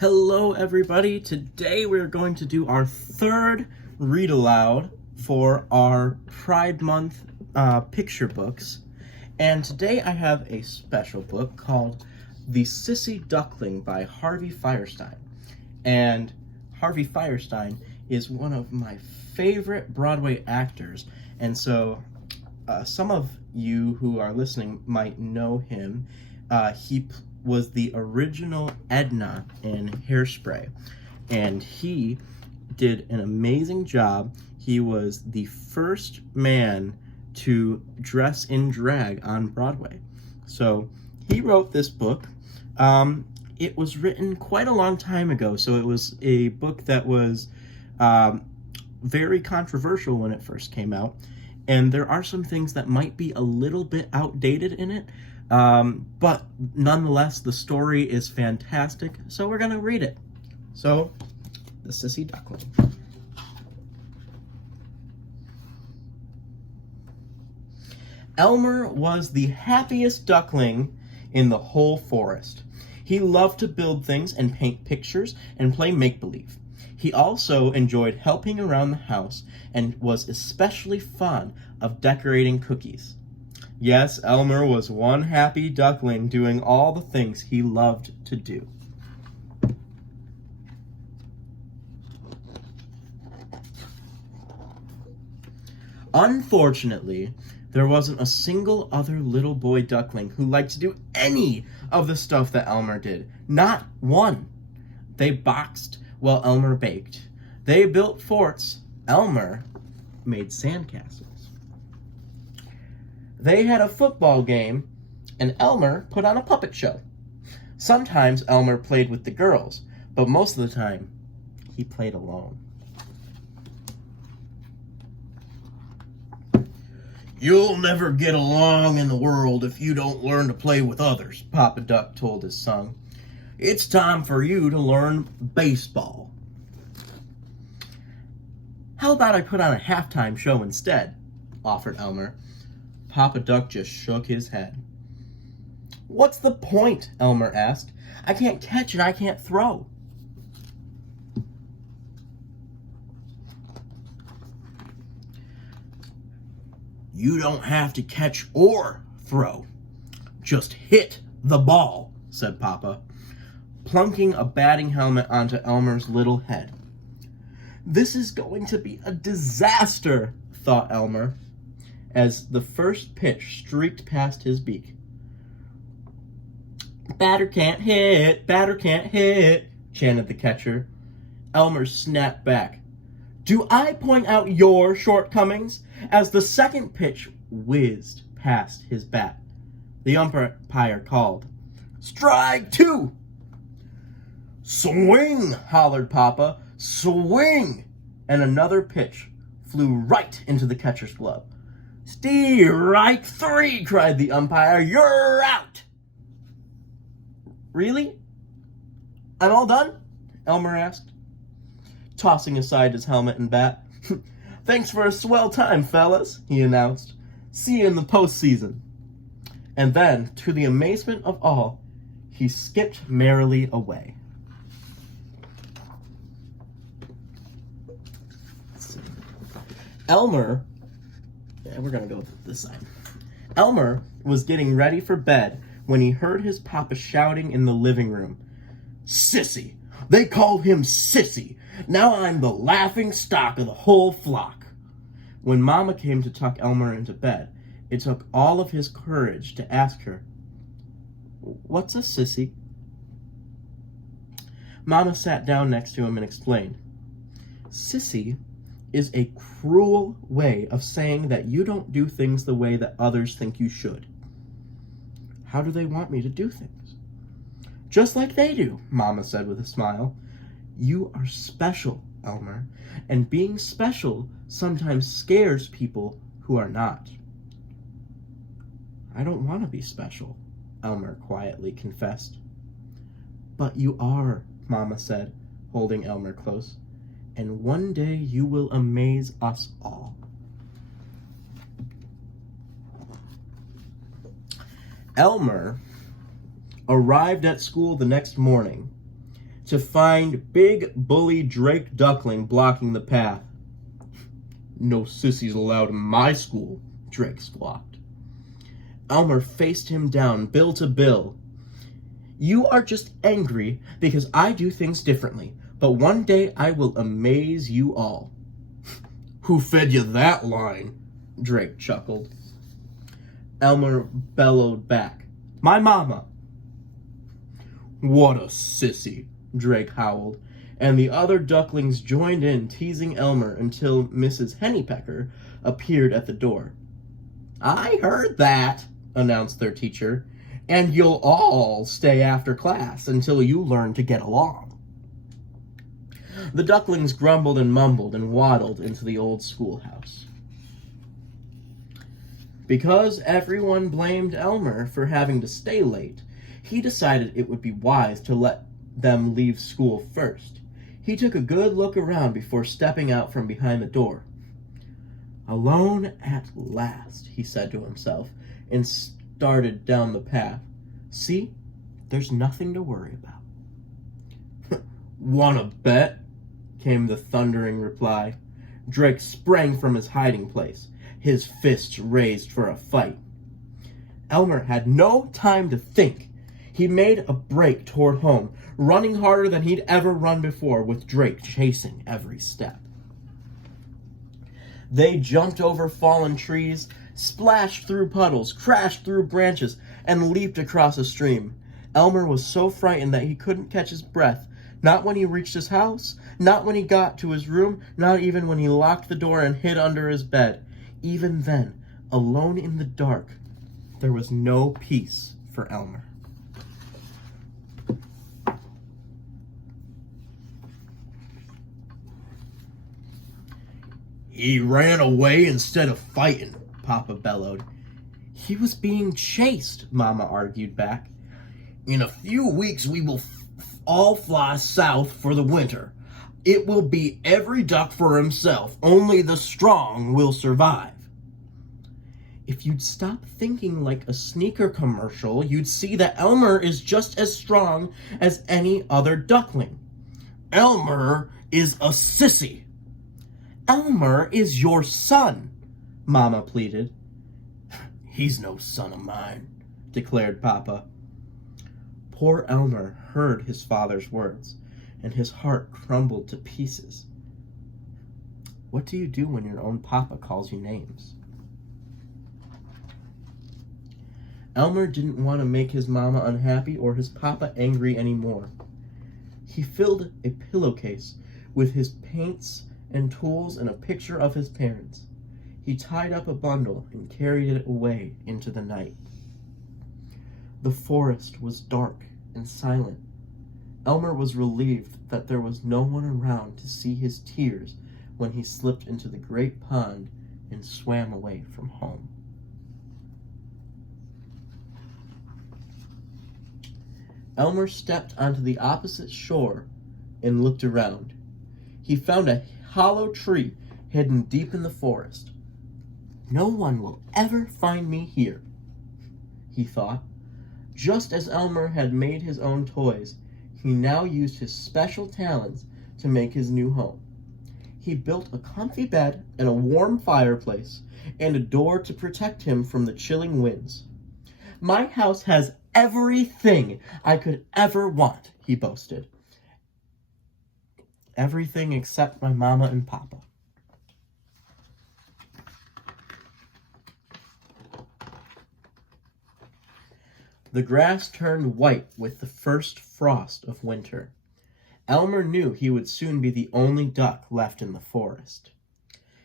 Hello everybody, today we're going to do our third read aloud for our Pride Month picture books. And today I have a special book called The Sissy Duckling by Harvey Fierstein. And Harvey Fierstein is one of my favorite Broadway actors, and so some of you who are listening might know him. He was the original Edna in Hairspray, and he did an amazing job. He was the first man to dress in drag on Broadway. So he wrote this book. It was written quite a long time ago, so it was a book that was very controversial when it first came out, and there are some things that might be a little bit outdated in it, but nonetheless the story is fantastic, so we're gonna read it. So, The Sissy Duckling. Elmer was the happiest duckling in the whole forest. He loved to build things and paint pictures and play make-believe. He also enjoyed helping around the house and was especially fond of decorating cookies. Yes, Elmer was one happy duckling doing all the things he loved to do. Unfortunately, there wasn't a single other little boy duckling who liked to do any of the stuff that Elmer did. Not one. They boxed while Elmer baked. They built forts. Elmer made sandcastles. They had a football game, and Elmer put on a puppet show. Sometimes Elmer played with the girls, but most of the time, he played alone. "You'll never get along in the world if you don't learn to play with others," Papa Duck told his son. "It's time for you to learn baseball." "How about I put on a halftime show instead?" offered Elmer. Papa Duck just shook his head. "What's the point?" Elmer asked. "I can't catch and I can't throw." "You don't have to catch or throw. Just hit the ball," said Papa, plunking a batting helmet onto Elmer's little head. "This is going to be a disaster," thought Elmer, as the first pitch streaked past his beak. "Batter can't hit, batter can't hit," chanted the catcher. Elmer snapped back. "Do I point out your shortcomings?" as the second pitch whizzed past his bat. The umpire called, "Strike two!" "Swing!" hollered Papa. "Swing!" And another pitch flew right into the catcher's glove. "Strike three!" cried the umpire. "You're out!" "Really? I'm all done?" Elmer asked, tossing aside his helmet and bat. "Thanks for a swell time, fellas," he announced. "See you in the postseason." And then, to the amazement of all, he skipped merrily away. We're going to go this side. Elmer was getting ready for bed when he heard his papa shouting in the living room, "Sissy! They call him Sissy! Now I'm the laughing stock of the whole flock." When Mama came to tuck Elmer into bed, it took all of his courage to ask her, "What's a sissy?" Mama sat down next to him and explained, "Sissy is a cruel way of saying that you don't do things the way that others think you should." "How do they want me to do things?" "Just like they do," Mama said with a smile. "You are special, Elmer, and being special sometimes scares people who are not." "I don't want to be special," Elmer quietly confessed. "But you are," Mama said, holding Elmer close. "And one day you will amaze us all." Elmer arrived at school the next morning to find big bully Drake Duckling blocking the path. "No sissies allowed in my school," Drake squawked. Elmer faced him down, bill to bill. "You are just angry because I do things differently, but one day I will amaze you all." "Who fed you that line?" Drake chuckled. Elmer bellowed back, "My mama." "What a sissy," Drake howled, and the other ducklings joined in, teasing Elmer until Mrs. Hennypecker appeared at the door. "I heard that," announced their teacher, "and you'll all stay after class until you learn to get along." The ducklings grumbled and mumbled and waddled into the old schoolhouse. Because everyone blamed Elmer for having to stay late, he decided it would be wise to let them leave school first. He took a good look around before stepping out from behind the door. "Alone at last," he said to himself, and started down the path. "See, there's nothing to worry about." "Wanna bet?" came the thundering reply. Drake sprang from his hiding place, his fists raised for a fight. Elmer had no time to think. He made a break toward home, running harder than he'd ever run before, with Drake chasing every step. They jumped over fallen trees, splashed through puddles, crashed through branches, and leaped across a stream. Elmer was so frightened that he couldn't catch his breath, not when he reached his house, not when he got to his room, not even when he locked the door and hid under his bed. Even then, alone in the dark, there was no peace for Elmer. "He ran away instead of fighting," Papa bellowed. "He was being chased," Mama argued back. "In a few weeks we will all fly south for the winter. It will be every duck for himself. Only the strong will survive." If you'd stop thinking like a sneaker commercial, you'd see that Elmer is just as strong as any other duckling. "Elmer is a sissy." "Elmer is your son," Mama pleaded. "He's no son of mine," declared Papa. Poor Elmer heard his father's words, and his heart crumbled to pieces. What do you do when your own papa calls you names? Elmer didn't want to make his mama unhappy or his papa angry anymore. He filled a pillowcase with his paints and tools and a picture of his parents. He tied up a bundle and carried it away into the night. The forest was dark and silent. Elmer was relieved that there was no one around to see his tears when he slipped into the great pond and swam away from home. Elmer stepped onto the opposite shore and looked around. He found a hollow tree hidden deep in the forest. "No one will ever find me here," he thought. Just as Elmer had made his own toys, he now used his special talents to make his new home. He built a comfy bed and a warm fireplace and a door to protect him from the chilling winds. "My house has everything I could ever want," he boasted. "Everything except my mama and papa." The grass turned white with the first frost of winter. Elmer knew he would soon be the only duck left in the forest.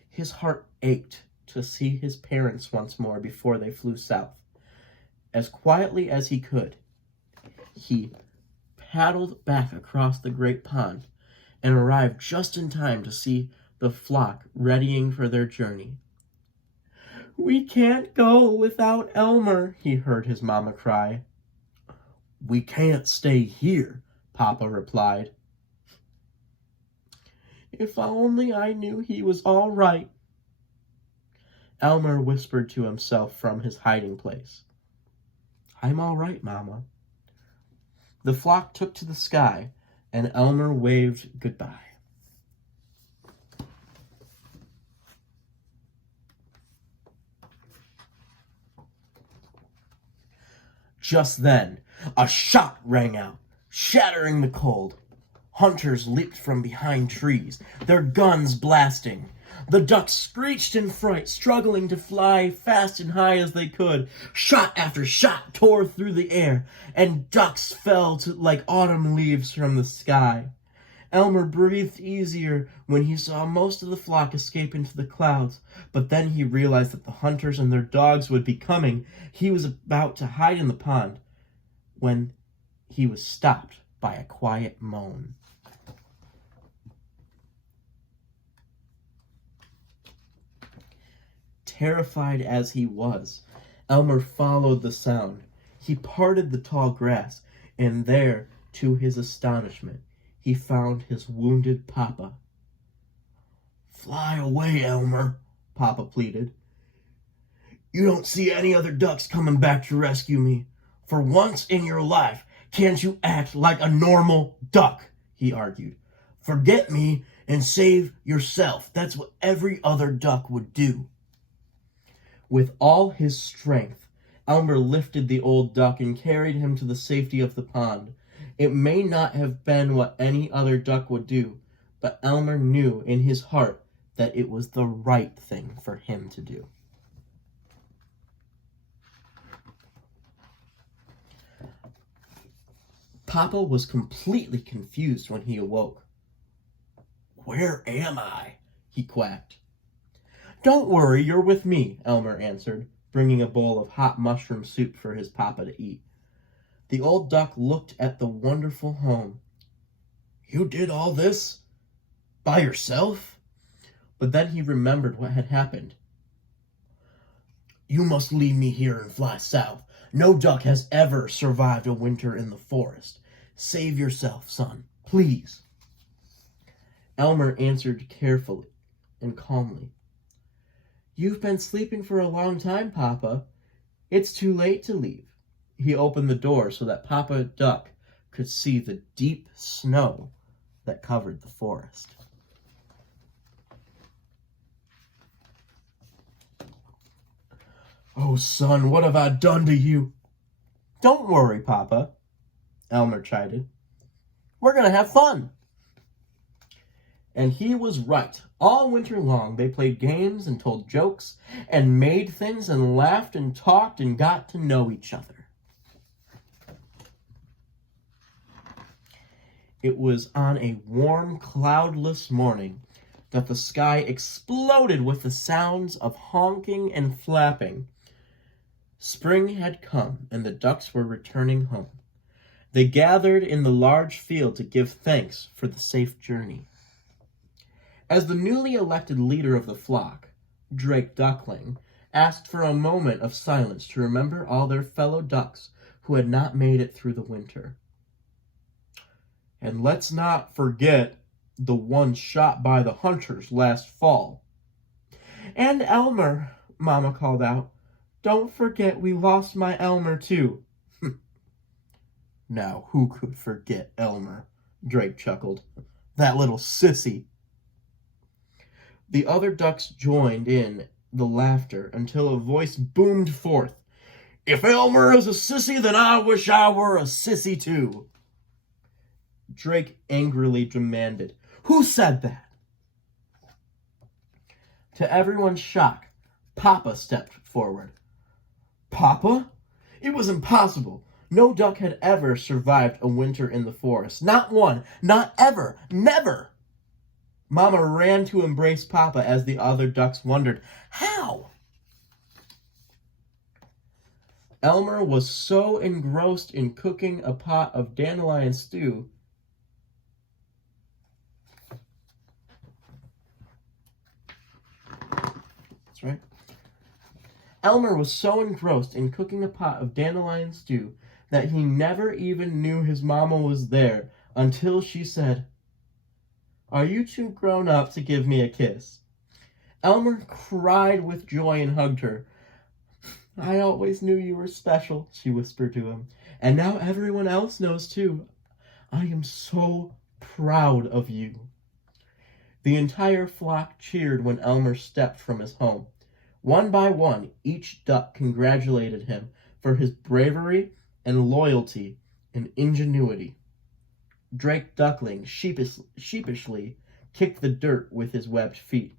His heart ached to see his parents once more before they flew south. As quietly as he could, he paddled back across the great pond and arrived just in time to see the flock readying for their journey. "We can't go without Elmer," he heard his mama cry. "We can't stay here," Papa replied. "If only I knew he was all right," Elmer whispered to himself from his hiding place. "I'm all right, Mama." The flock took to the sky, and Elmer waved goodbye. Just then, a shot rang out, shattering the cold. Hunters leaped from behind trees, their guns blasting. The ducks screeched in fright, struggling to fly fast and high as they could. Shot after shot tore through the air, and ducks fell like autumn leaves from the sky. Elmer breathed easier when he saw most of the flock escape into the clouds, but then he realized that the hunters and their dogs would be coming. He was about to hide in the pond when he was stopped by a quiet moan. Terrified as he was, Elmer followed the sound. He parted the tall grass, and there, to his astonishment, he found his wounded Papa. "Fly away, Elmer," Papa pleaded. "You don't see any other ducks coming back to rescue me. For once in your life, can't you act like a normal duck?" he argued. "Forget me and save yourself. That's what every other duck would do." With all his strength, Elmer lifted the old duck and carried him to the safety of the pond. It may not have been what any other duck would do, but Elmer knew in his heart that it was the right thing for him to do. Papa was completely confused when he awoke. "Where am I?" he quacked. "Don't worry, you're with me," Elmer answered, bringing a bowl of hot mushroom soup for his Papa to eat. The old duck looked at the wonderful home. "You did all this by yourself?" But then he remembered what had happened. "You must leave me here and fly south. No duck has ever survived a winter in the forest. Save yourself, son, please." Elmer answered carefully and calmly. "You've been sleeping for a long time, Papa. It's too late to leave." He opened the door so that Papa Duck could see the deep snow that covered the forest. "Oh, son, what have I done to you?" "Don't worry, Papa," Elmer chided. "We're going to have fun." And he was right. All winter long, they played games and told jokes and made things and laughed and talked and got to know each other. It was on a warm, cloudless morning that the sky exploded with the sounds of honking and flapping. Spring had come, and the ducks were returning home. They gathered in the large field to give thanks for the safe journey. As the newly elected leader of the flock, Drake Duckling, asked for a moment of silence to remember all their fellow ducks who had not made it through the winter. "And let's not forget the one shot by the hunters last fall." "And Elmer," Mama called out. "Don't forget we lost my Elmer, too." "Now, who could forget Elmer?" Drake chuckled. "That little sissy." The other ducks joined in the laughter until a voice boomed forth. "If Elmer is a sissy, then I wish I were a sissy too." Drake angrily demanded, "Who said that?" To everyone's shock, Papa stepped forward. "Papa? It was impossible. No duck had ever survived a winter in the forest. Not one. Not ever. Never." Mama ran to embrace Papa as the other ducks wondered, "How?" Elmer was so engrossed in cooking a pot of dandelion stew Elmer was so engrossed in cooking a pot of dandelion stew that he never even knew his mama was there until she said, "Are you too grown up to give me a kiss?" Elmer cried with joy and hugged her. "I always knew you were special," she whispered to him. "And now everyone else knows too. I am so proud of you." The entire flock cheered when Elmer stepped from his home. One by one, each duck congratulated him for his bravery and loyalty and ingenuity. Drake Duckling sheepishly kicked the dirt with his webbed feet.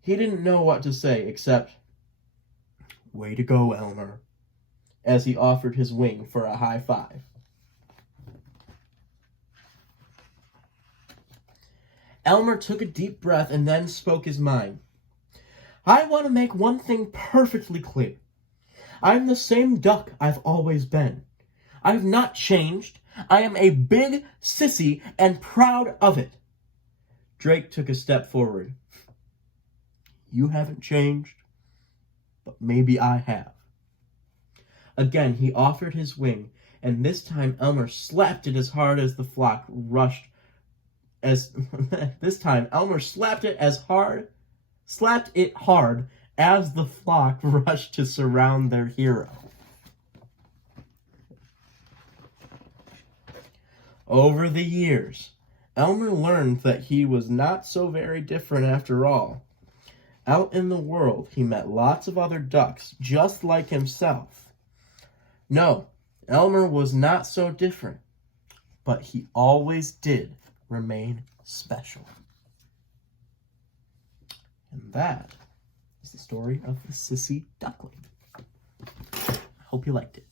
He didn't know what to say except, "Way to go, Elmer," as he offered his wing for a high five. Elmer took a deep breath and then spoke his mind. "I want to make one thing perfectly clear. I'm the same duck I've always been. I've not changed. I am a big sissy and proud of it." Drake took a step forward. "You haven't changed, but maybe I have." Again, he offered his wing, and this time Elmer slapped it as hard as the flock rushed. This time Elmer slapped it hard as the flock rushed to surround their hero. Over the years, Elmer learned that he was not so very different after all. Out in the world, he met lots of other ducks just like himself. No, Elmer was not so different, but he always did remain special. And that is the story of the Sissy Duckling. I hope you liked it.